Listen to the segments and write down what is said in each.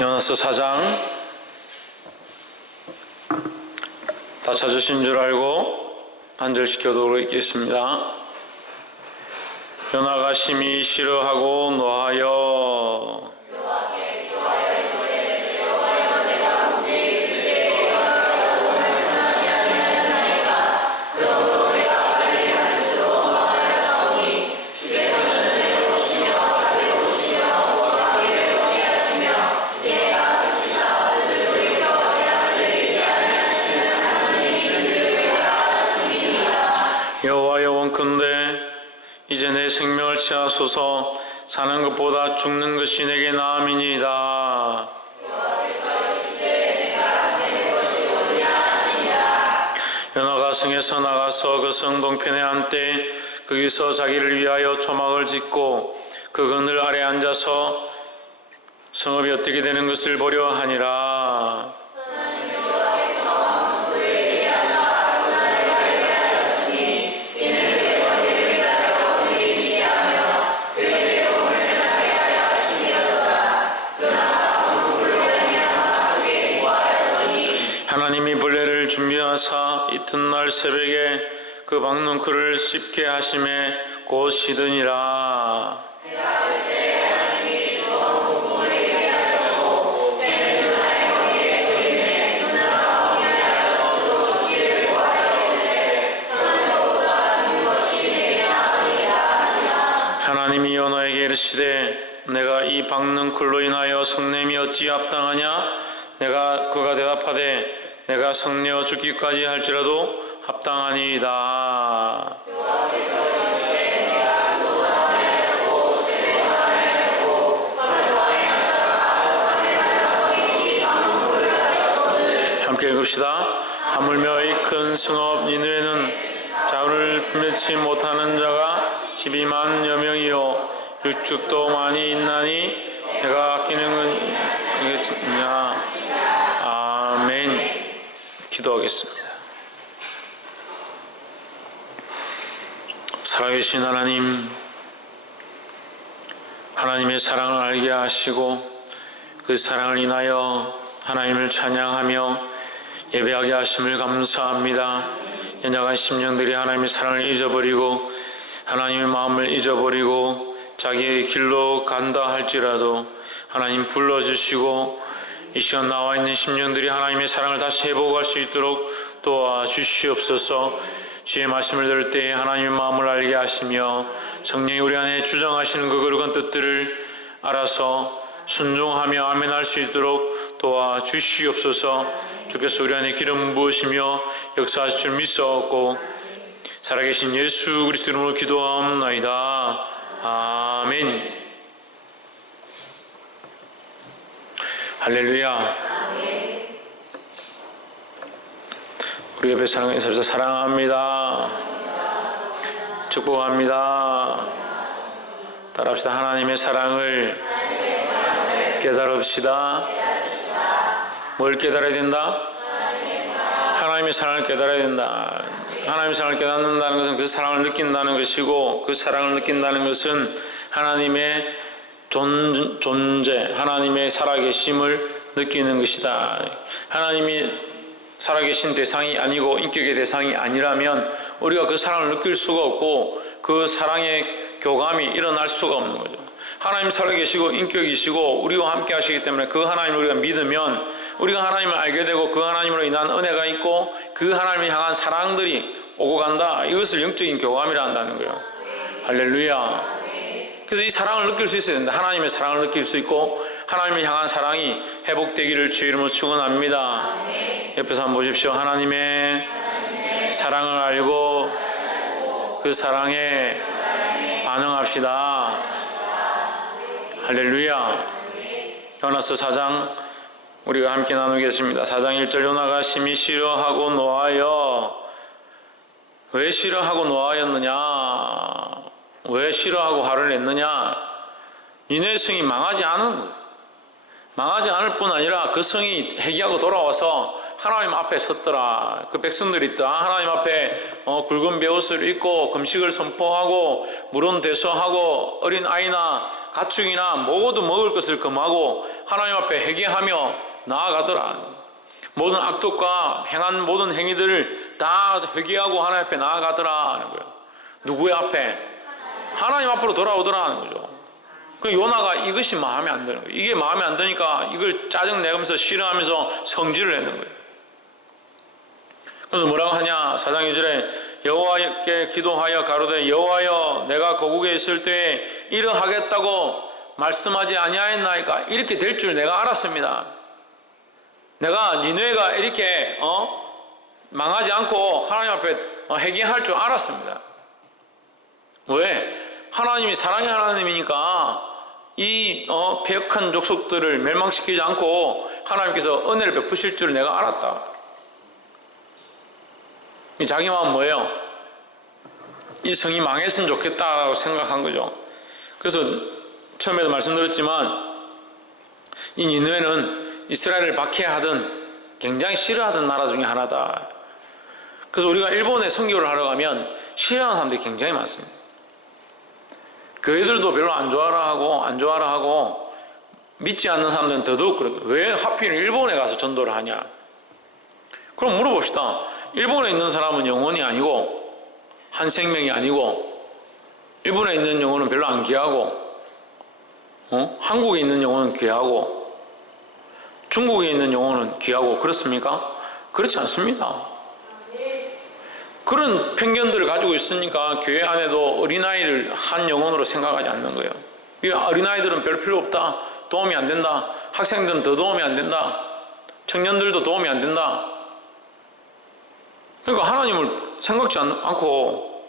요나서 4장 다 찾으신 줄 알고 한 절씩 교독으로 읽겠습니다. 요나가 심히 싫어하고 노하여 여호와여 원컨대 이제 내 생명을 취하소서. 사는 것보다 죽는 것이 내게 나음이니이다. 요나가 성에서 나가서 그 성 동편에 앉되 거기서 자기를 위하여 초막을 짓고 그 그늘 아래 앉아서 성읍이 어떻게 되는 것을 보려 하니라. 하나님이 벌레를 준비하사 이튿날 새벽에 그 박넝쿨을 씹게 하심에 곧 시드니라. 하나님이 요나에게 이르시되 내가 이 박넝쿨로 인하여 성냄이 어찌 합당하냐? 내가 그가 대답하되 내가 성내어 죽기까지 할지라도 합당하니이다. 함께 읽읍시다. 하물며 이 큰 성읍 니느웨는 자를 분별치 못하는 자가 12만여 명이요 육축도 많이 있나니 내가 아끼는 건 이겠느냐. 아멘. 기도하겠습니다. 살아계신 하나님, 하나님의 사랑을 알게 하시고 그 사랑을 인하여 하나님을 찬양하며 예배하게 하심을 감사합니다. 연약한 심령들이 하나님의 사랑을 잊어버리고 하나님의 마음을 잊어버리고 자기의 길로 간다 할지라도 하나님 불러주시고 이 시간 나와 있는 심령들이 하나님의 사랑을 다시 회복할 수 있도록 도와주시옵소서. 주의 말씀을 들을 때 하나님의 마음을 알게 하시며 성령이 우리 안에 주장하시는 그 거룩한 뜻들을 알아서 순종하며 아멘할 수 있도록 도와주시옵소서. 주께서 우리 안에 기름 부으시며 역사하실 줄 믿사옵고 살아계신 예수 그리스도 이름으로 기도하옵나이다. 아멘. 할렐루야. 우리 옆에 사랑하는 사람 사랑합니다. 축복합니다. 따라합시다. 하나님의 사랑을 깨달읍시다. 뭘 깨달아야 된다? 하나님의 사랑을 깨달아야 된다. 하나님의 사랑을 깨닫는다는 것은 그 사랑을 느낀다는 것이고 그 사랑을 느낀다는 것은 하나님의 존재, 하나님의 살아계심을 느끼는 것이다. 하나님이 살아계신 대상이 아니고 인격의 대상이 아니라면 우리가 그 사랑을 느낄 수가 없고 그 사랑의 교감이 일어날 수가 없는 거죠. 하나님 살아계시고 인격이시고 우리와 함께 하시기 때문에 그 하나님을 우리가 믿으면 우리가 하나님을 알게 되고 그 하나님으로 인한 은혜가 있고 그 하나님을 향한 사랑들이 오고 간다. 이것을 영적인 교감이라 한다는 거예요. 할렐루야. 그래서 이 사랑을 느낄 수 있어야 된다. 하나님의 사랑을 느낄 수 있고 하나님을 향한 사랑이 회복되기를 주의 이름으로 축원합니다. 옆에서 한번 보십시오. 하나님의 사랑을 알고 그 사랑에 반응합시다. 할렐루야. 요나서 4장 우리가 함께 나누겠습니다. 4장 1절 요나가 심히 싫어하고 노하여. 왜 싫어하고 노하였느냐? 왜 싫어하고 화를 냈느냐? 니네 성이 망하지 않은 거예요. 망하지 않을 뿐 아니라 그 성이 회개하고 돌아와서 하나님 앞에 섰더라. 그 백성들이 다 하나님 앞에 굵은 베옷을 입고 금식을 선포하고 물은 대소하고 어린 아이나 가축이나 모두 먹을 것을 금하고 하나님 앞에 회개하며 나아가더라. 모든 악독과 행한 모든 행위들을 다 회개하고 하나님 앞에 나아가더라 하는 거예요. 누구의 앞에? 하나님 앞으로 돌아오더라 하는 거죠. 그 요나가 이것이 마음에 안 드는 거예요. 이게 마음에 안 드니까 이걸 짜증내면서 싫어하면서 성질을 내는 거예요. 그래서 뭐라고 하냐? 4장 2절에 여호와께 기도하여 가로되 여호와여 내가 고국에 있을 때에 이러하겠다고 말씀하지 아니하였나이까? 이렇게 될 줄 내가 알았습니다. 내가 니느웨가 이렇게 망하지 않고 하나님 앞에 회개할 줄 알았습니다. 왜? 하나님이 사랑의 하나님이니까 이 패역한 족속들을 멸망시키지 않고 하나님께서 은혜를 베푸실 줄 내가 알았다. 자기 마음은 뭐예요? 이 성이 망했으면 좋겠다라고 생각한 거죠. 그래서 처음에도 말씀드렸지만 이 니느웨는 이스라엘을 박해하던 굉장히 싫어하던 나라 중에 하나다. 그래서 우리가 일본에 선교를 하러 가면 싫어하는 사람들이 굉장히 많습니다. 교회들도 별로 안 좋아라 하고 믿지 않는 사람들은 더더욱 그래요. 왜 하필 일본에 가서 전도를 하냐? 그럼 물어봅시다. 일본에 있는 사람은 영혼이 아니고 한 생명이 아니고 일본에 있는 영혼은 별로 안 귀하고 한국에 있는 영혼은 귀하고 중국에 있는 영혼은 귀하고 그렇습니까? 그렇지 않습니다. 그런 편견들을 가지고 있으니까 교회 안에도 어린아이를 한 영혼으로 생각하지 않는 거예요. 어린아이들은 별 필요 없다. 도움이 안 된다. 학생들은 더 도움이 안 된다. 청년들도 도움이 안 된다. 그러니까 하나님을 생각지 않고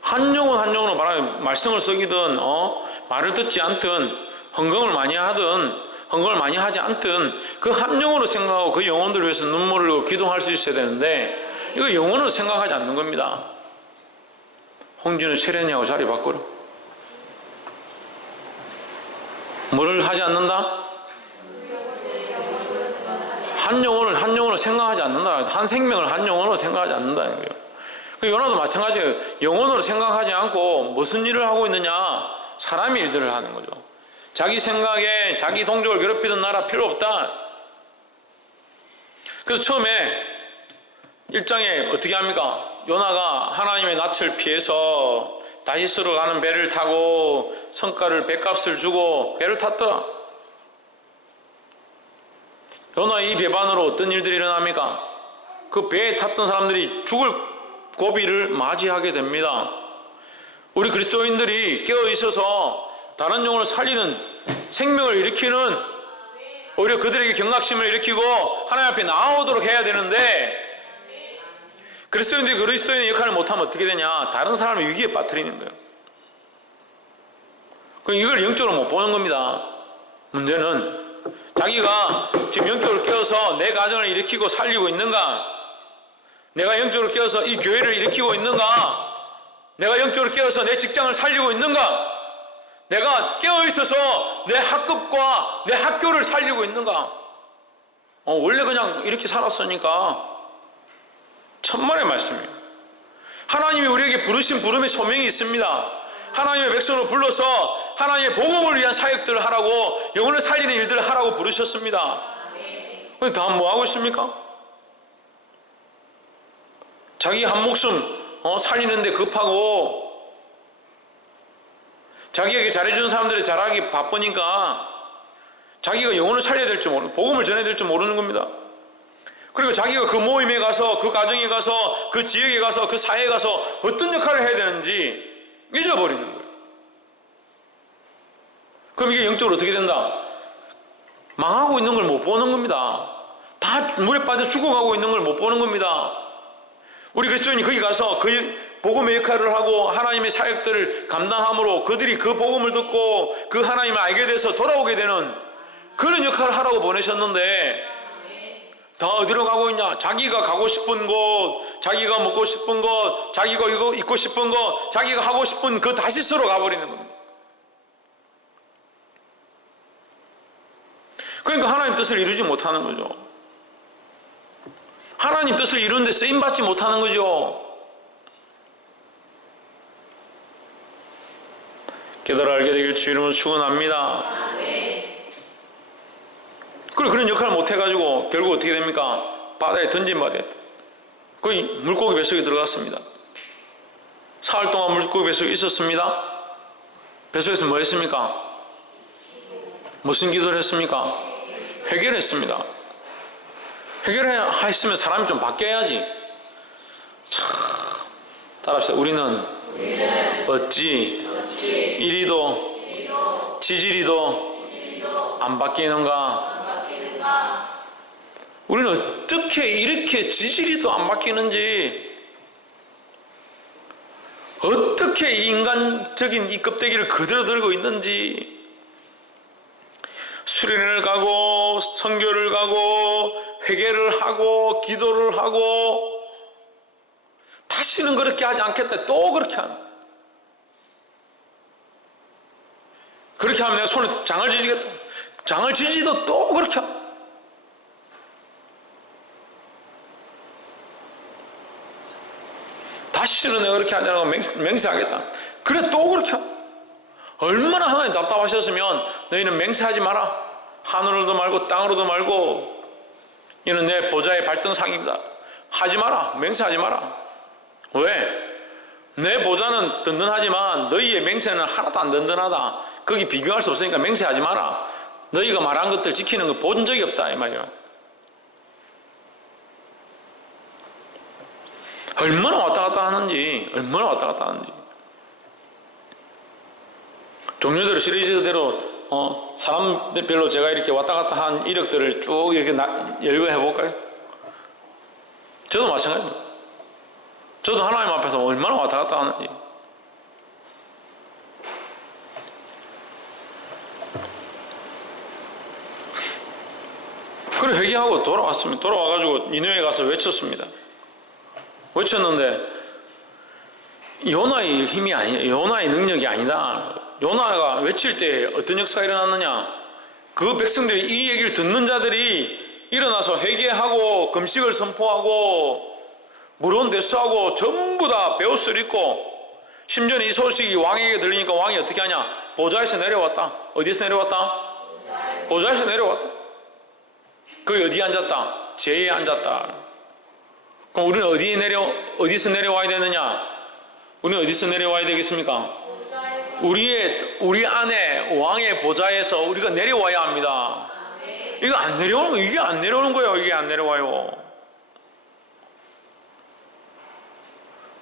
한 영혼 한 영혼으로 말씀을 썩이든 말을 듣지 않든 헌금을 많이 하든 헌금을 많이 하지 않든 그 한 영혼으로 생각하고 그 영혼들을 위해서 눈물을 흘리고 기도할 수 있어야 되는데 이거 영혼으로 생각하지 않는 겁니다. 홍진우 세련이하고 자리 바꾸려. 뭐를 하지 않는다? 한 영혼을 생각하지 않는다. 한 생명을 한 영혼으로 생각하지 않는다는 거예요. 요나도 마찬가지예요. 영혼으로 생각하지 않고 무슨 일을 하고 있느냐? 사람의 일들을 하는 거죠. 자기 생각에 자기 동족을 괴롭히던 나라 필요 없다. 그래서 처음에 1장에 어떻게 합니까? 요나가 하나님의 낯을 피해서 다시스로 가는 배를 타고 성가를 배값을 주고 배를 탔더라. 요나 이 배반으로 어떤 일들이 일어납니까? 그 배에 탔던 사람들이 죽을 고비를 맞이하게 됩니다. 우리 그리스도인들이 깨어 있어서 다른 영혼을 살리는 생명을 일으키는 오히려 그들에게 경각심을 일으키고 하나님 앞에 나오도록 해야 되는데 그리스도인들이 그리스도인의 역할을 못하면 어떻게 되냐? 다른 사람을 위기에 빠뜨리는 거예요. 그럼 이걸 영적으로 못 보는 겁니다. 문제는 자기가 지금 영적으로 깨어서 내 가정을 일으키고 살리고 있는가? 내가 영적으로 깨어서 이 교회를 일으키고 있는가? 내가 영적으로 깨어서 내 직장을 살리고 있는가? 내가 깨어있어서 내 학급과 내 학교를 살리고 있는가? 원래 그냥 이렇게 살았으니까 천만의 말씀이에요. 하나님이 우리에게 부르신 부름의 소명이 있습니다. 하나님의 백성으로 불러서 하나님의 복음을 위한 사역들을 하라고 영혼을 살리는 일들을 하라고 부르셨습니다. 근데 다 뭐하고 있습니까? 자기 한 목숨 살리는데 급하고 자기에게 잘해주는 사람들이 잘하기 바쁘니까 자기가 영혼을 살려야 될 줄 모르는, 복음을 전해야 될 줄 모르는 겁니다. 그리고 자기가 그 모임에 가서 그 가정에 가서 그 지역에 가서 그 사회에 가서 어떤 역할을 해야 되는지 잊어버리는 거예요. 그럼 이게 영적으로 어떻게 된다? 망하고 있는 걸 못 보는 겁니다. 다 물에 빠져 죽어가고 있는 걸 못 보는 겁니다. 우리 그리스도인이 거기 가서 그 복음의 역할을 하고 하나님의 사역들을 감당함으로 그들이 그 복음을 듣고 그 하나님을 알게 돼서 돌아오게 되는 그런 역할을 하라고 보내셨는데 다 어디로 가고 있냐? 자기가 가고 싶은 곳, 자기가 먹고 싶은 것, 자기가 이거 입고 싶은 것, 자기가 하고 싶은 그 다시스로 가버리는 겁니다. 그러니까 하나님 뜻을 이루지 못하는 거죠. 하나님 뜻을 이루는데 쓰임받지 못하는 거죠. 깨달아 알게 되길 주 이름으로 축원합니다. 그리고 그런 역할을 못해가지고 결국 어떻게 됩니까? 바다에 던진바 됐다. 거의 물고기 뱃속에 들어갔습니다. 사흘 동안 물고기 뱃속에 있었습니다. 뱃속에서 뭐 했습니까? 무슨 기도를 했습니까? 회개를 했습니다. 회개를 했으면 사람이 좀 바뀌어야지. 참, 따라합시다. 우리는 어찌 이리도 지지리도 안 바뀌는가? 우리는 어떻게 이렇게 지지리도 안 바뀌는지, 어떻게 이 인간적인 이 껍데기를 그대로 들고 있는지, 수련회를 가고 선교를 가고 회개를 하고 기도를 하고 다시는 그렇게 하지 않겠다, 또 그렇게 하는, 그렇게 하면 내가 손에 장을 지지겠다, 장을 지지도 또 그렇게 하고, 다시는 내가 그렇게 하지 않고 맹세하겠다, 그래 또 그렇게 하고. 얼마나 하나님 답답하셨으면 너희는 맹세하지 마라, 하늘로도 말고 땅으로도 말고 이는 내 보좌의 발등상입니다, 하지 마라, 맹세하지 마라. 왜? 내 보좌는 든든하지만 너희의 맹세는 하나도 안 든든하다, 거기 비교할 수 없으니까 맹세하지 마라. 너희가 말한 것들 지키는 거 본 적이 없다, 이 말이야. 얼마나 왔다 갔다 하는지, 얼마나 왔다 갔다 하는지. 종류대로 시리즈대로 사람들별로 제가 이렇게 왔다 갔다 한 이력들을 쭉 이렇게 열거해 볼까요? 저도 마찬가지입니다. 저도 하나님 앞에서 얼마나 왔다 갔다 하는지. 그래 회개하고 돌아왔습니다. 돌아와가지고 니느웨에 가서 외쳤습니다. 외쳤는데 요나의 힘이 아니야, 요나의 능력이 아니다. 요나가 외칠 때 어떤 역사가 일어났느냐? 그 백성들이 이 얘기를 듣는 자들이 일어나서 회개하고 금식을 선포하고 무거운 대수하고 전부 다 베옷을 입고, 심지어 이 소식이 왕에게 들리니까 왕이 어떻게 하냐? 보좌에서 내려왔다. 어디에서 내려왔다? 보좌에서 내려왔다. 거기 어디에 앉았다? 제에 앉았다. 그럼 우리는 어디서 내려와야 되느냐? 우리는 어디서 내려와야 되겠습니까? 우리 안에 왕의 보좌에서 우리가 내려와야 합니다. 이게 안 내려오는 거예요. 이게 안 내려와요.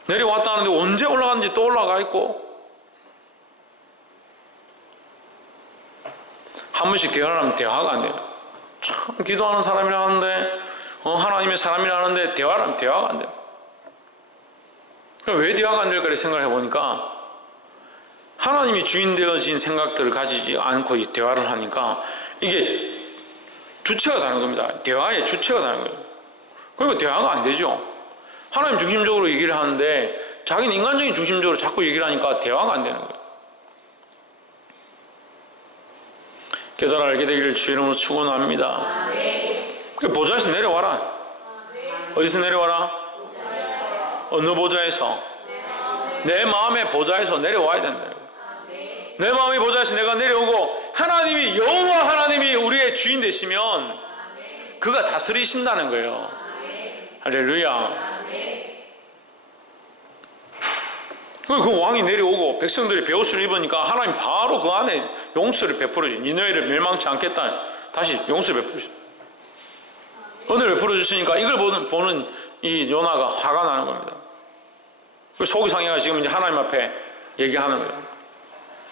내려왔다 하는데 언제 올라갔는지 또 올라가 있고, 한 번씩 대화를 하면 대화가 안 돼요. 참 기도하는 사람이라 하는데, 하나님의 사람이라 하는데 대화를 하면 대화가 안 돼요. 그럼 왜 대화가 안 될까 생각을 해보니까, 하나님이 주인 되어진 생각들을 가지지 않고 이 대화를 하니까 이게 주체가 다른 겁니다. 대화의 주체가 다른 거예요. 그리고 대화가 안 되죠. 하나님 중심적으로 얘기를 하는데 자기는 인간적인 중심적으로 자꾸 얘기를 하니까 대화가 안 되는 거예요. 깨달아 알게 되기를 주 이름으로 축원합니다. 그래, 보좌에서 내려와라. 어디서 내려와라? 어느 보좌에서? 내 마음의 보좌에서 내려와야 된다. 내 마음의 보좌에서 내가 내려오고, 하나님이, 여호와 하나님이 우리의 주인 되시면 그가 다스리신다는 거예요. 할렐루야. 그 왕이 내려오고 백성들이 베옷을 입으니까 하나님 바로 그 안에 용서를 베풀어주죠. 니느웨를 멸망치 않겠다, 다시 용서를 베풀어주죠. 은혜를 베풀어 주시니까 이걸 보는 이 요나가 화가 나는 겁니다. 속이 상해가 지금 이제 하나님 앞에 얘기하는 거예요.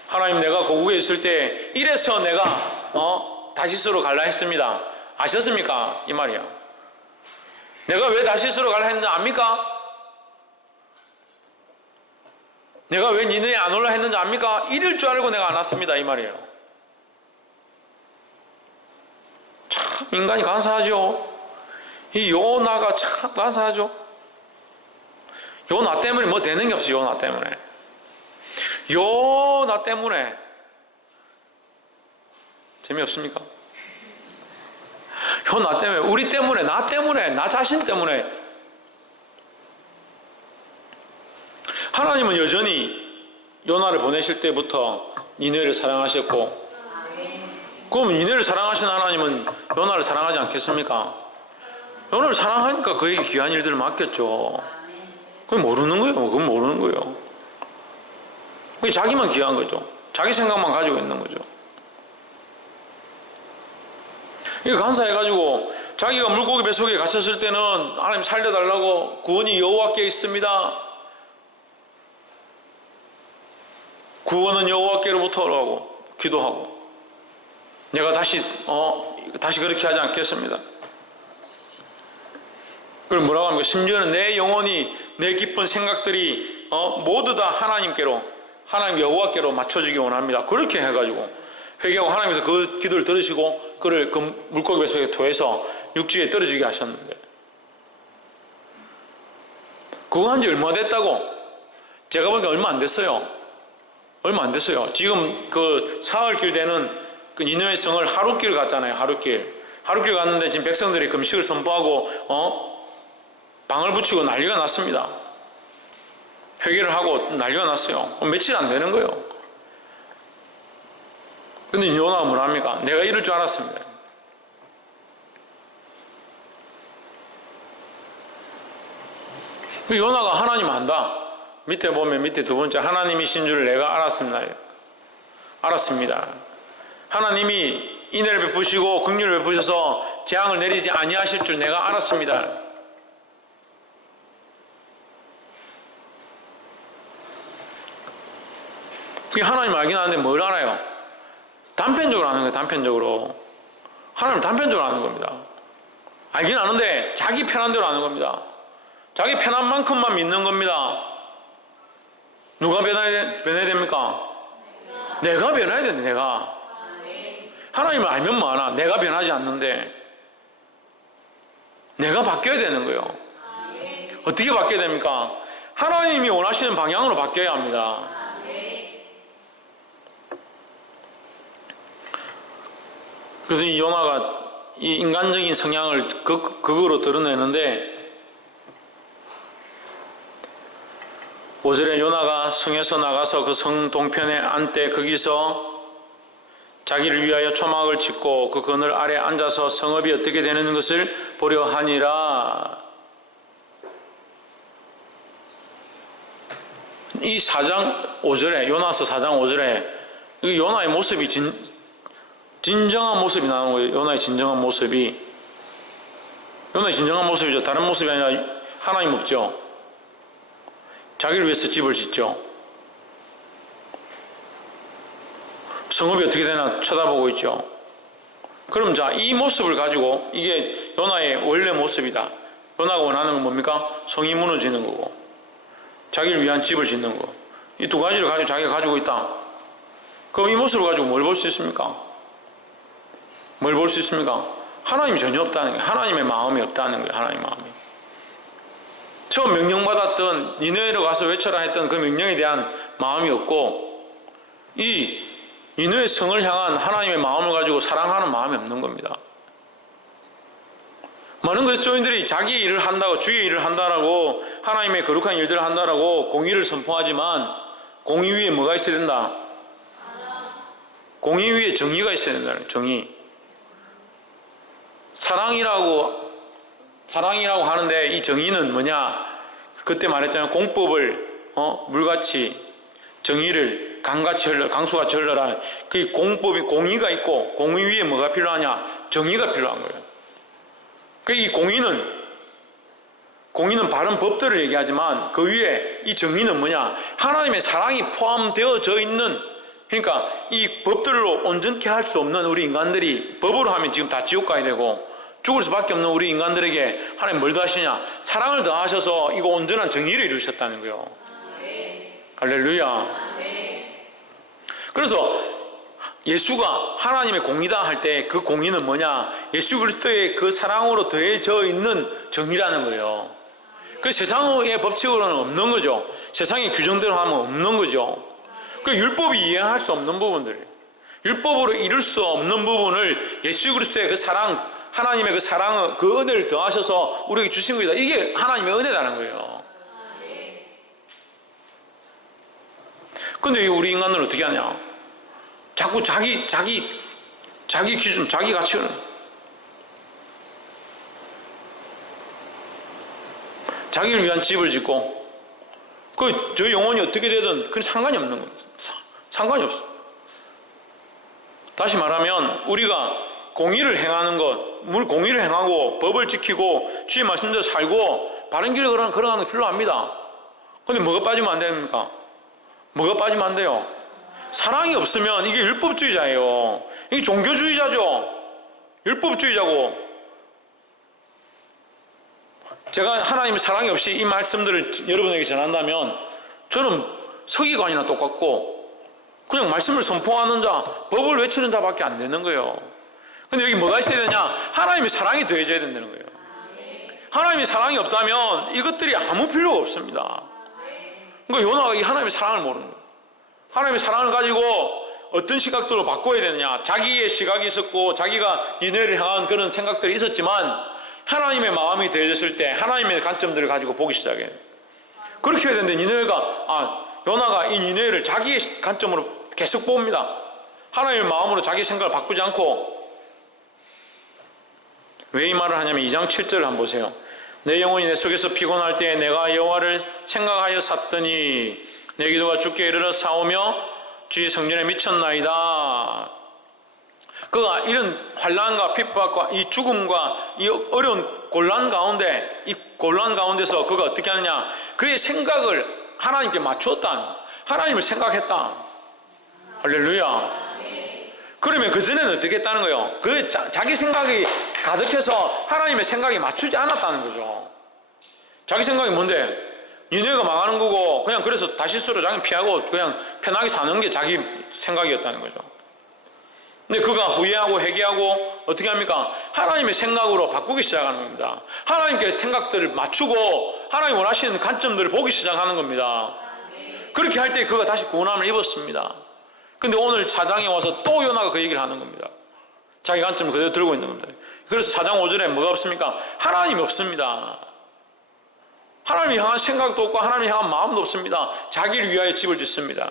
하나님, 내가 고국에 있을 때 이래서 내가 다시스로 갈라 했습니다. 아셨습니까? 이 말이야. 내가 왜 다시스로 갈라 했는지 압니까? 내가 왜 니네에 안 올라 했는지 압니까? 이럴 줄 알고 내가 안 왔습니다. 이 말이에요. 참 인간이 간사하죠. 이 요나가 참 간사하죠. 요나 때문에 뭐 되는 게 없어요. 요나 때문에. 요나 때문에. 재미없습니까? 나 때문에, 우리 때문에, 나 때문에, 나 자신 때문에. 하나님은 여전히 요나를 보내실 때부터 니느웨를 사랑하셨고, 그럼 니느웨를 사랑하신 하나님은 요나를 사랑하지 않겠습니까? 요나를 사랑하니까 그에게 귀한 일들을 맡겼죠. 그건 모르는 거예요. 그건 모르는 거예요. 그게 자기만 귀한 거죠. 자기 생각만 가지고 있는 거죠. 이거 감사해가지고 자기가 물고기 뱃속에 갇혔을 때는 하나님 살려달라고 구원이 여호와께 있습니다. 구원은 여호와께로부터라고 기도하고, 내가 다시 그렇게 하지 않겠습니다. 그걸 뭐라고 합니까? 심지어는 내 영혼이, 내 깊은 생각들이 모두 다 하나님께로, 하나님 여호와께로 맞춰주기 원합니다. 그렇게 해가지고 회개하고 하나님께서 그 기도를 들으시고 그를 그 물고기 뱃속에 토해서 육지에 떨어지게 하셨는데, 그거 한 지 얼마 됐다고? 제가 보니까 얼마 안 됐어요. 얼마 안 됐어요. 지금 그 사흘길 되는 그 니느웨 성을 하룻길 갔잖아요. 하룻길 갔는데 지금 백성들이 금식을 선포하고 방을 붙이고 난리가 났습니다. 회개를 하고 난리가 났어요. 며칠 안 되는 거예요. 근데 요나가 뭐라 합니까? 내가 이럴 줄 알았습니다. 요나가 하나님 안다. 밑에 보면 밑에 두 번째, 하나님이신 줄 내가 알았습니다. 하나님이 인애를 베푸시고 긍휼을 베푸셔서 재앙을 내리지 아니하실 줄 내가 알았습니다. 그게 하나님 알긴 하는데 뭘 알아요? 단편적으로 아는 거예요. 단편적으로. 하나님 단편적으로 아는 겁니다. 알긴 아는데 자기 편한 대로 아는 겁니다. 자기 편한 만큼만 믿는 겁니다. 누가 변해야 됩니까? 내가 변해야 되는데, 내가. 하나님을 알면 뭐하나? 내가 변하지 않는데 내가 바뀌어야 되는 거예요. 어떻게 바뀌어야 됩니까? 하나님이 원하시는 방향으로 바뀌어야 합니다. 그래서 이 요나가 이 인간적인 성향을 극으로 드러내는데, 5절에 요나가 성에서 나가서 그 성 동편에 앉되 거기서 자기를 위하여 초막을 짓고 그 그늘 아래 앉아서 성읍이 어떻게 되는 것을 보려 하니라. 이 4장 5절에, 요나서 4장 5절에 요나의 모습이 진정한 모습이 나오는 거예요. 요나의 진정한 모습이. 요나의 진정한 모습이죠. 다른 모습이 아니라 하나님 없죠. 자기를 위해서 집을 짓죠. 성읍이 어떻게 되나 쳐다보고 있죠. 그럼 자, 이 모습을 가지고, 이게 요나의 원래 모습이다. 요나가 원하는 건 뭡니까? 성이 무너지는 거고 자기를 위한 집을 짓는 거. 이 두 가지를 가지고 자기가 가지고 있다. 그럼 이 모습을 가지고 뭘 볼 수 있습니까? 뭘 볼 수 있습니까? 하나님이 전혀 없다는 거예요. 하나님의 마음이 없다는 거예요. 하나님의 마음이. 처음 명령받았던 니느웨로 가서 외쳐라 했던 그 명령에 대한 마음이 없고, 이 니느웨 성을 향한 하나님의 마음을 가지고 사랑하는 마음이 없는 겁니다. 많은 그리스도인들이 자기 일을 한다고, 주의 일을 한다라고, 하나님의 거룩한 일들을 한다라고 공의를 선포하지만, 공의 위에 뭐가 있어야 된다? 공의 위에 정의가 있어야 된다. 정의. 사랑이라고 하는데 이 정의는 뭐냐? 그때 말했잖아요. 공법을 물같이, 정의를 강수같이 흘러라. 그 공법이, 공의가 있고, 공의 위에 뭐가 필요하냐? 정의가 필요한 거예요. 이 공의는 바른 법들을 얘기하지만 그 위에 이 정의는 뭐냐? 하나님의 사랑이 포함되어져 있는, 그러니까 이 법들로 온전케 할 수 없는 우리 인간들이, 법으로 하면 지금 다 지옥 가야 되고 죽을 수밖에 없는 우리 인간들에게 하나님 뭘 더하시냐? 사랑을 더하셔서 이거 온전한 정의를 이루셨다는 거예요. 할렐루야. 그래서 예수가 하나님의 공의다 할 때 그 공의는 뭐냐? 예수 그리스도의 그 사랑으로 더해져 있는 정의라는 거예요. 그 세상의 법칙으로는 없는 거죠. 세상의 규정대로 하면 없는 거죠. 그 율법이 이해할 수 없는 부분들, 율법으로 이룰 수 없는 부분을 예수 그리스도의 그 사랑, 하나님의 그 사랑을, 그 은혜를 더하셔서 우리에게 주신 것이다. 이게 하나님의 은혜라는 거예요. 근데 우리 인간들은 어떻게 하냐? 자꾸 자기 기준, 자기 가치를. 자기를 위한 집을 짓고, 저 영혼이 어떻게 되든 그건 상관이 없는 거예요. 상관이 없어. 다시 말하면, 우리가 공의를 행하는 것, 공의를 행하고, 법을 지키고, 주의 말씀대로 살고, 바른 길을 걸어가는 게 필요합니다. 근데 뭐가 빠지면 안 됩니까? 뭐가 빠지면 안 돼요? 사랑이 없으면 이게 율법주의자예요. 이게 종교주의자죠. 율법주의자고. 제가 하나님의 사랑이 없이 이 말씀들을 여러분에게 전한다면 저는 서기관이나 똑같고 그냥 말씀을 선포하는 자, 법을 외치는 자밖에 안 되는 거예요. 근데 여기 뭐가 있어야 되냐? 하나님의 사랑이 더해져야 된다는 거예요. 하나님의 사랑이 없다면 이것들이 아무 필요가 없습니다. 그러니까 요나가 이 하나님의 사랑을 모르는 거예요. 하나님의 사랑을 가지고 어떤 시각들로 바꿔야 되느냐? 자기의 시각이 있었고 자기가 니네를 향한 그런 생각들이 있었지만 하나님의 마음이 되어졌을 때 하나님의 관점들을 가지고 보기 시작해요. 그렇게 해야 되는데 요나가 이 니네를 자기의 관점으로 계속 봅니다. 하나님의 마음으로 자기 생각을 바꾸지 않고. 왜 이 말을 하냐면 2장 7절을 한번 보세요. 내 영혼이 내 속에서 피곤할 때에 내가 여호와를 생각하여 샀더니 내 기도가 주께 이르러 싸우며 주의 성전에 미쳤나이다. 그가 이런 환난과 핍박과 이 죽음과 이 어려운 곤란 가운데서 그가 어떻게 하느냐? 그의 생각을 하나님께 맞추었다. 하나님을 생각했다. 할렐루야. 그러면 그전에는 어떻게 했다는 거예요? 자기 생각이 가득해서 하나님의 생각이 맞추지 않았다는 거죠. 자기 생각이 뭔데? 니네가 망하는 거고 그냥 그래서 다시스로 자기는 피하고 그냥 편하게 사는 게 자기 생각이었다는 거죠. 근데 그가 후회하고 회개하고 어떻게 합니까? 하나님의 생각으로 바꾸기 시작하는 겁니다. 하나님께 생각들을 맞추고 하나님 원하시는 관점들을 보기 시작하는 겁니다. 그렇게 할 때 그가 다시 구원함을 입었습니다. 근데 오늘 4장에 와서 또 요나가 그 얘기를 하는 겁니다. 자기 관점을 그대로 들고 있는 겁니다. 그래서 4장 5절에 뭐가 없습니까? 하나님이 없습니다. 하나님이 향한 생각도 없고 하나님이 향한 마음도 없습니다. 자기를 위하여 집을 짓습니다.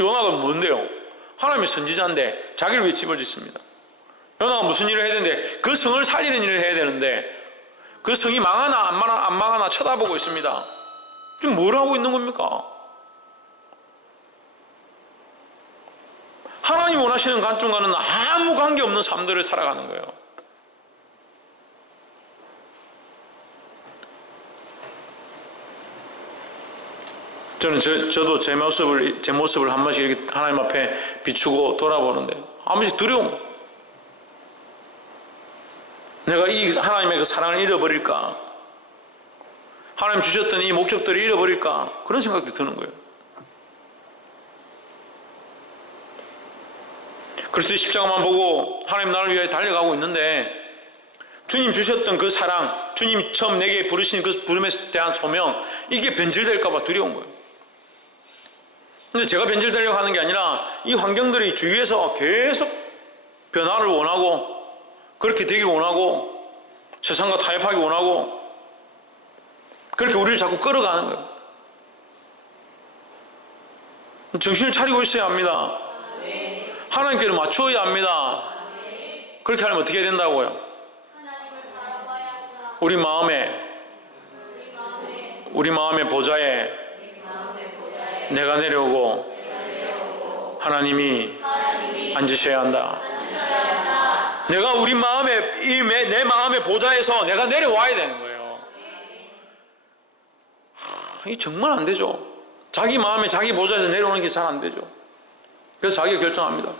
요나가 뭔데요? 하나님의 선지자인데 자기를 위해 집을 짓습니다. 요나가 무슨 일을 해야 되는데 그 성을 살리는 일을 해야 되는데 그 성이 망하나 안 망하나 쳐다보고 있습니다. 지금 뭘 하고 있는 겁니까? 하나님 원하시는 관점과는 아무 관계없는 삶들을 살아가는 거예요. 저는 저도 제 모습을 한 번씩 이렇게 하나님 앞에 비추고 돌아보는데 한 번씩 두려움. 내가 이 하나님의 그 사랑을 잃어버릴까? 하나님 주셨던 이 목적들을 잃어버릴까? 그런 생각도 드는 거예요. 그리스도의 십자가만 보고 하나님 나를 위하여 달려가고 있는데 주님 주셨던 그 사랑, 주님이 처음 내게 부르신 그 부름에 대한 소명, 이게 변질될까 봐 두려운 거예요. 근데 제가 변질되려고 하는 게 아니라 이 환경들이 주위에서 계속 변화를 원하고 그렇게 되길 원하고 세상과 타협하기 원하고 그렇게 우리를 자꾸 끌어가는 거예요. 정신을 차리고 있어야 합니다. 하나님께를 맞추어야 합니다. 그렇게 하면 어떻게 된다고요? 우리 마음의 보좌에 내가 내려오고 하나님이 앉으셔야 한다. 내가 우리 내 마음의 보좌에서 내가 내려와야 되는 거예요. 이게 정말 안 되죠. 자기 마음에 자기 보좌에서 내려오는 게 잘 안 되죠. 그래서 자기가 결정합니다.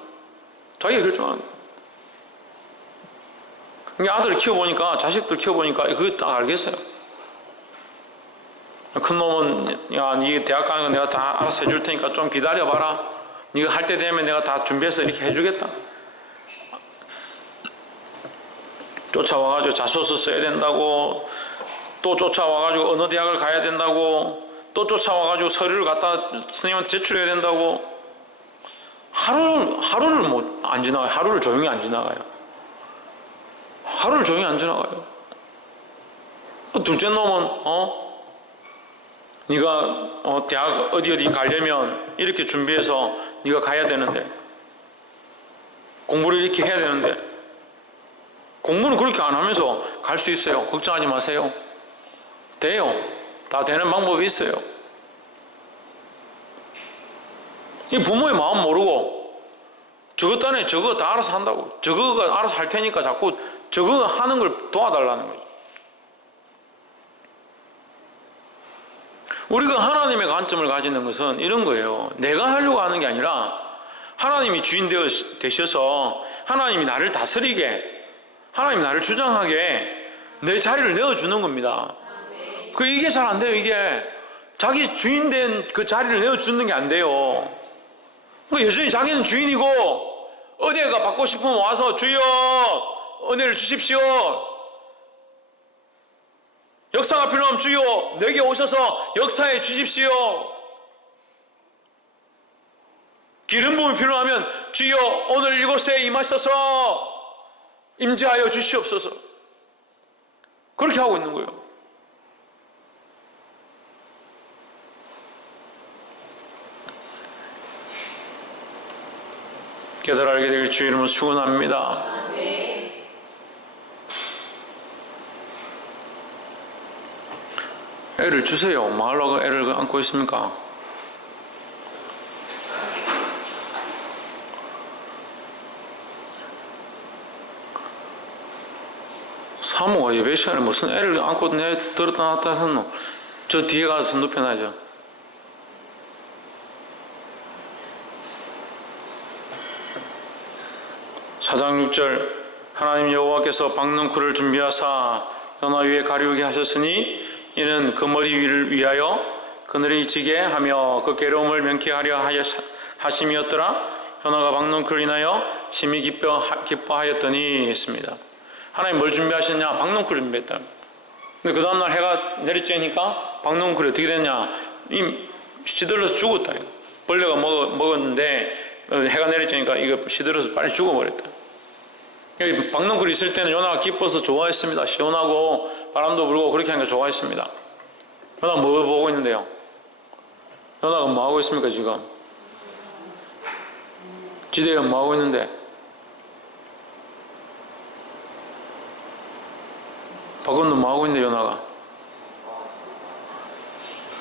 자기가 결정합니다. 아들을 키워보니까, 자식들 키워보니까 그거 딱 알겠어요. 큰 놈은 야, 네 대학 가는 거 내가 다 알아서 해줄 테니까 좀 기다려봐라. 네가 할 때 되면 내가 다 준비해서 이렇게 해주겠다. 쫓아와가지고 자소서 써야 된다고, 또 쫓아와가지고 어느 대학을 가야 된다고, 또 쫓아와가지고 서류를 갖다 스님한테 제출해야 된다고. 하루를 안 지나가요. 하루를 조용히 안 지나가요. 하루를 조용히 안 지나가요. 둘째 놈은 네가 대학 어디 가려면 이렇게 준비해서 네가 가야 되는데, 공부를 이렇게 해야 되는데, 공부는 그렇게 안 하면서 갈 수 있어요. 걱정하지 마세요. 돼요. 다 되는 방법이 있어요. 이 부모의 마음 모르고 저것 딴에 저거 다 알아서 한다고, 저거가 알아서 할 테니까 자꾸 저거 하는 걸 도와달라는 거죠. 우리가 하나님의 관점을 가지는 것은 이런 거예요. 내가 하려고 하는 게 아니라 하나님이 주인 되셔서 하나님이 나를 다스리게, 하나님이 나를 주장하게 내 자리를 내어주는 겁니다. 이게 잘 안 돼요. 이게 자기 주인 된 그 자리를 내어주는 게 안 돼요. 여전히 자기는 주인이고 어디가 받고 싶으면 와서 주여 은혜를 주십시오, 역사가 필요하면 주여 내게 오셔서 역사해 주십시오, 기름 부음이 필요하면 주여 오늘 이곳에 임하셔서 임재하여 주시옵소서, 그렇게 하고 있는 거예요. 깨달아 알게 될 주 이름으로 축원합니다. 애를 주세요. 뭐 하려고 애를 안고 있습니까? 사모가 예배 시간에 무슨 애를 안고 내 들었다 놨다 했노? 저 뒤에 가서 눕혀놔야죠. 사장 6절, 하나님 여호와께서 박넝쿨을 준비하사 연화 위에 가리우게 하셨으니 이는 그 머리 위를 위하여 그늘이 지게 하며 그 괴로움을 명쾌하려 하심이었더라. 연화가 박넝쿨을 인하여 심히 기뻐하였더니 했습니다. 하나님 뭘 준비하셨냐? 박넝쿨을 준비했다. 근데 그 다음날 해가 내리쬐니까 박넝쿨이 어떻게 됐냐? 시들러서 죽었다. 벌레가 먹었는데 해가 내리쬐니까 이거 시들어서 빨리 죽어버렸다. 여기 박넝쿨이 있을 때는 요나가 기뻐서 좋아했습니다. 시원하고 바람도 불고 그렇게 하니까 좋아했습니다. 요나가 뭐 보고 있는데요? 요나가 뭐 하고 있습니까 지금? 지대에 뭐 하고 있는데? 박원도 뭐 하고 있는데 요나가?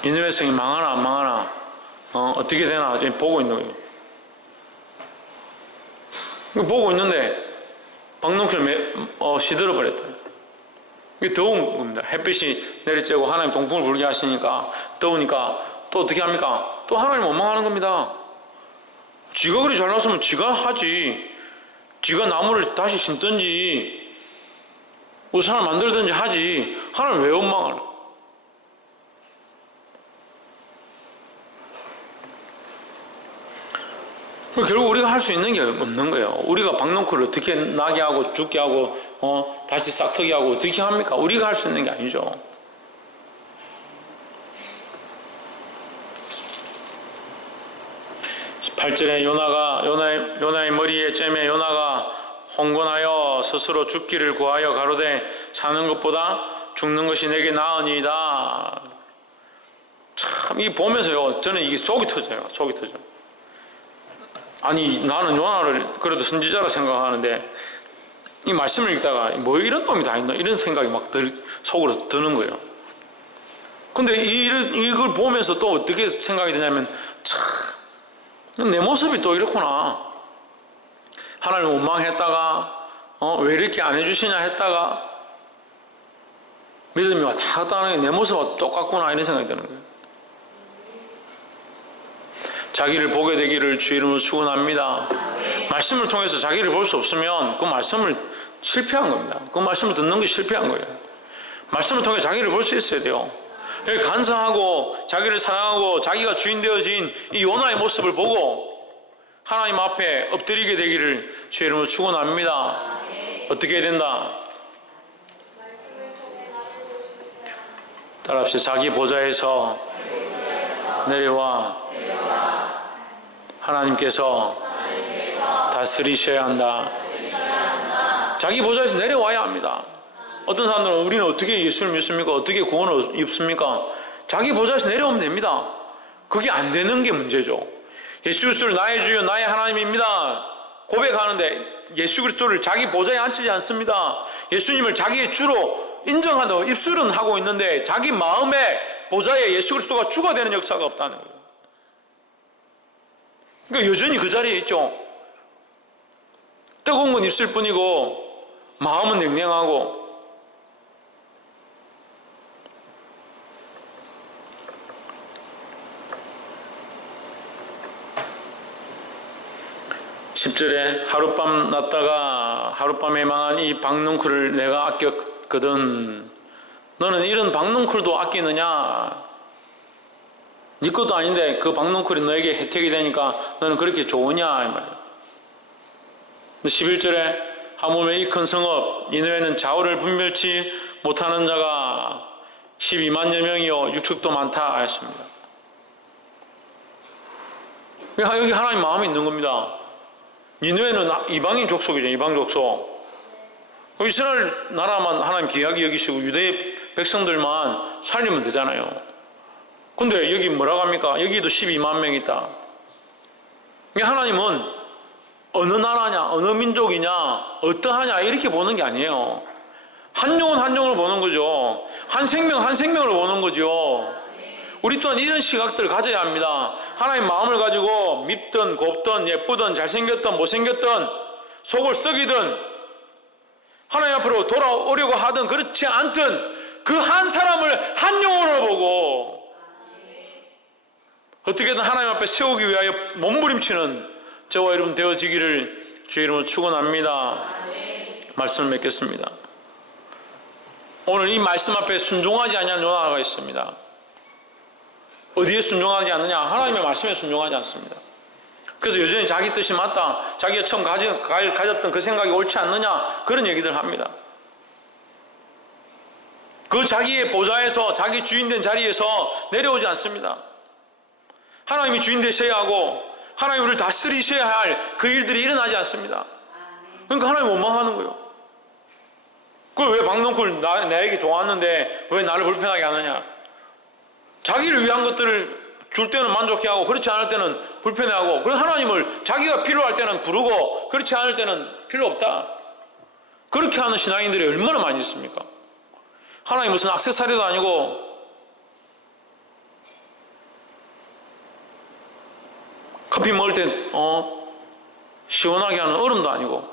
니느웨 성이 망하나 안 망하나? 어떻게 되나 지금 보고 있는 거예요. 보고 있는데 박넝쿨을 시들어 버렸다. 이게 더운 겁니다. 햇빛이 내리쬐고 하나님 동풍을 불게 하시니까 더우니까 또 어떻게 합니까? 또 하나님 원망하는 겁니다. 지가 그리 잘났으면 지가 하지, 지가 나무를 다시 심든지 우산을 만들든지 하지, 하나님 왜 원망하나? 결국 우리가 할 수 있는 게 없는 거예요. 우리가 박넝쿨을 어떻게 나게 하고 죽게 하고 다시 싹트게 하고 어떻게 합니까? 우리가 할 수 있는 게 아니죠. (18절에) 요나의 머리에 잼에 요나가 홍건하여 스스로 죽기를 구하여 가로되 사는 것보다 죽는 것이 내게 나으니이다. 참 이 보면서요 저는 이게 속이 터져요. 아니 나는 요나를 그래도 선지자라 생각하는데 이 말씀을 읽다가 뭐 이런 놈이 다 있나 이런 생각이 막 속으로 드는 거예요. 근데 이걸 보면서 또 어떻게 생각이 드냐면 참 내 모습이 또 이렇구나. 하나님 원망했다가 왜 이렇게 안 해주시냐 했다가 믿음이 왔다 갔다 하는 게 내 모습과 똑같구나 이런 생각이 드는 거예요. 자기를 보게 되기를 주 이름으로 축원합니다. 말씀을 통해서 자기를 볼 수 없으면 그 말씀을 실패한 겁니다. 그 말씀을 듣는 게 실패한 거예요. 말씀을 통해 자기를 볼 수 있어야 돼요. 여기 간사하고 자기를 사랑하고 자기가 주인 되어진 이 요나의 모습을 보고 하나님 앞에 엎드리게 되기를 주 이름으로 축원합니다. 어떻게 해야 된다? 따라합시다. 자기 보좌에서 내려와 하나님께서 다스리셔야 한다. 자기 보좌에서 내려와야 합니다. 어떤 사람들은 우리는 어떻게 예수를 믿습니까? 어떻게 구원을 입습니까? 자기 보좌에서 내려오면 됩니다. 그게 안 되는 게 문제죠. 예수 그리스도를 나의 주여 나의 하나님입니다 고백하는데 예수 그리스도를 자기 보좌에 앉히지 않습니다. 예수님을 자기의 주로 인정한다고 입술은 하고 있는데 자기 마음의 보좌에 예수 그리스도가 주가 되는 역사가 없다는 거예요. 그러니까 여전히 그 자리에 있죠. 뜨거운 건 입술 뿐이고 마음은 냉랭하고. 10절에 하룻밤 났다가 하룻밤에 망한 이 박넝쿨을 내가 아꼈거든. 너는 이런 박넝쿨도 아끼느냐? 네 것도 아닌데 그 박넝쿨이 너에게 혜택이 되니까 너는 그렇게 좋으냐? 이 말이야. 11절에 하물며 이 큰 성읍 니느웨는 좌우를 분별치 못하는 자가 12만여 명이요 육축도 많다 하였습니다. 여기 하나님 마음이 있는 겁니다. 니느웨는 이방인 족속이죠. 이방 족속. 이스라엘 나라만 하나님 귀하게 여기시고 유대 백성들만 살리면 되잖아요. 근데 여기 뭐라고 합니까? 여기도 12만 명이 있다. 하나님은 어느 나라냐, 어느 민족이냐, 어떠하냐 이렇게 보는 게 아니에요. 한 영혼 한 영혼을 보는 거죠. 한 생명 한 생명을 보는 거죠. 우리 또한 이런 시각들을 가져야 합니다. 하나님 마음을 가지고 밉든 곱든 예쁘든 잘생겼든 못생겼든 속을 썩이든 하나님 앞으로 돌아오려고 하든 그렇지 않든 그 한 사람을 한 영혼으로 보고 어떻게든 하나님 앞에 세우기 위하여 몸부림치는 저와 여러분 되어지기를 주의 이름으로 축원합니다. 말씀을 맺겠습니다. 오늘 이 말씀 앞에 순종하지 않는 요나가 있습니다. 어디에 순종하지 않느냐? 하나님의 말씀에 순종하지 않습니다. 그래서 여전히 자기 뜻이 맞다, 자기가 처음 가졌던 그 생각이 옳지 않느냐, 그런 얘기들 합니다. 그 자기의 보좌에서 자기 주인된 자리에서 내려오지 않습니다. 하나님이 주인 되셔야 하고 하나님이 우리를 다스리셔야 할 그 일들이 일어나지 않습니다. 그러니까 하나님 원망하는 거예요. 그걸 왜 박넝쿨 나에게 좋았는데 왜 나를 불편하게 하느냐? 자기를 위한 것들을 줄 때는 만족해 하고 그렇지 않을 때는 불편해하고, 그래서 하나님을 자기가 필요할 때는 부르고 그렇지 않을 때는 필요 없다. 그렇게 하는 신앙인들이 얼마나 많이 있습니까? 하나님 무슨 액세서리도 아니고 커피 먹을 때 시원하게 하는 얼음도 아니고,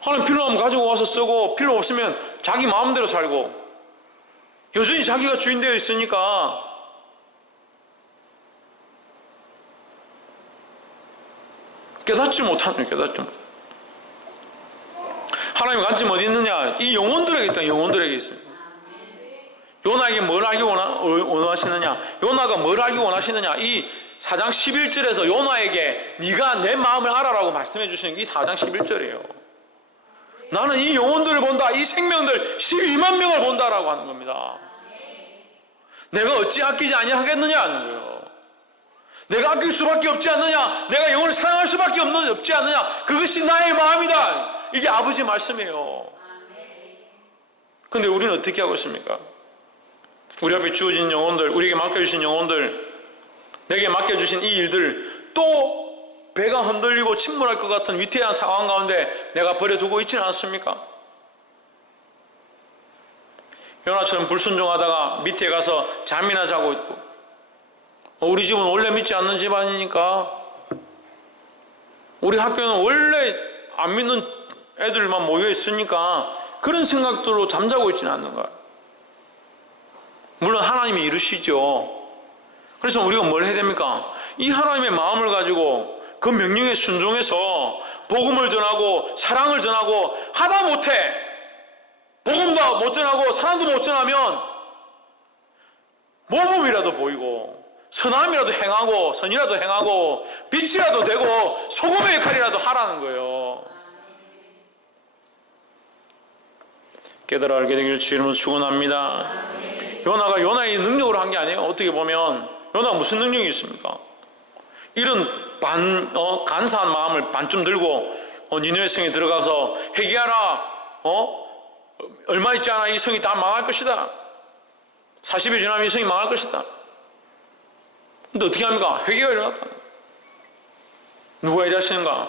하나님 필요하면 가지고 와서 쓰고 필요 없으면 자기 마음대로 살고 여전히 자기가 주인 되어 있으니까 깨닫지 못하는 거예요. 깨닫지 못하는. 하나님의 관점이 어디 있느냐? 이 영혼들에게 있다. 영혼들에게 있습니다. 요나에게 뭘 알기 원하시느냐? 요나가 뭘 알기 원하시느냐? 이 4장 11절에서 요나에게 네가 내 마음을 알아라고 말씀해 주시는 게 이 4장 11절이에요. 나는 이 영혼들을 본다. 이 생명들 12만 명을 본다라고 하는 겁니다. 내가 어찌 아끼지 아니하겠느냐 하는 거예요. 내가 아낄 수밖에 없지 않느냐? 내가 영혼을 사랑할 수밖에 없지 않느냐? 그것이 나의 마음이다. 이게 아버지 말씀이에요. 근데 우리는 어떻게 하고 있습니까? 우리 앞에 주어진 영혼들, 우리에게 맡겨주신 영혼들, 내게 맡겨주신 이 일들, 또 배가 흔들리고 침몰할 것 같은 위태한 상황 가운데 내가 버려두고 있지는 않습니까? 요나처럼 불순종하다가 밑에 가서 잠이나 자고 있고, 우리 집은 원래 믿지 않는 집안이니까, 우리 학교는 원래 안 믿는 애들만 모여 있으니까 그런 생각들로 잠자고 있지는 않는가. 물론 하나님이 이루시죠. 그래서 우리가 뭘 해야 됩니까? 이 하나님의 마음을 가지고 그 명령에 순종해서 복음을 전하고 사랑을 전하고, 하다 못해 복음도 못 전하고 사랑도 못 전하면 모범이라도 보이고 선함이라도 행하고 선이라도 행하고 빛이라도 되고 소금의 역할이라도 하라는 거예요. 깨달아 알게 되기를 주 이름으로 축원합니다. 요나가 요나의 능력으로 한 게 아니에요. 어떻게 보면 요나가 무슨 능력이 있습니까? 이런 간사한 마음을 반쯤 들고 니느웨 성에 들어가서 회개하라. 얼마 있지 않아 이 성이 다 망할 것이다. 40일 지나면 이 성이 망할 것이다. 근데 어떻게 합니까? 회개가 일어났다. 누가 일하시는가?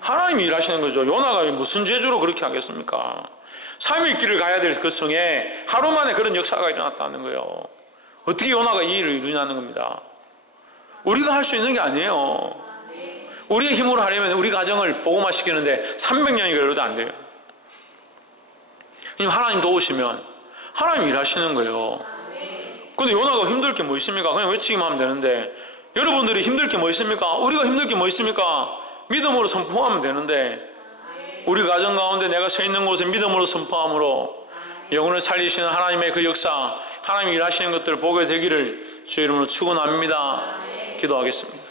하나님이 일하시는 거죠. 요나가 무슨 재주로 그렇게 하겠습니까? 3일 길을 가야 될 그 성에 하루 만에 그런 역사가 일어났다는 거예요. 어떻게 요나가 이 일을 이루냐는 겁니다. 우리가 할 수 있는 게 아니에요. 우리의 힘으로 하려면 우리 가정을 복음화시키는데 300년이 걸려도 안 돼요. 하나님 도우시면 하나님 일하시는 거예요. 근데 요나가 힘들 게 뭐 있습니까? 그냥 외치기만 하면 되는데, 여러분들이 힘들 게 뭐 있습니까? 우리가 힘들 게 뭐 있습니까? 믿음으로 선포하면 되는데, 우리 가정 가운데 내가 서 있는 곳에 믿음으로 선포함으로 영혼을 살리시는 하나님의 그 역사, 하나님이 일하시는 것들을 보게 되기를 주의 이름으로 축원합니다. 기도하겠습니다.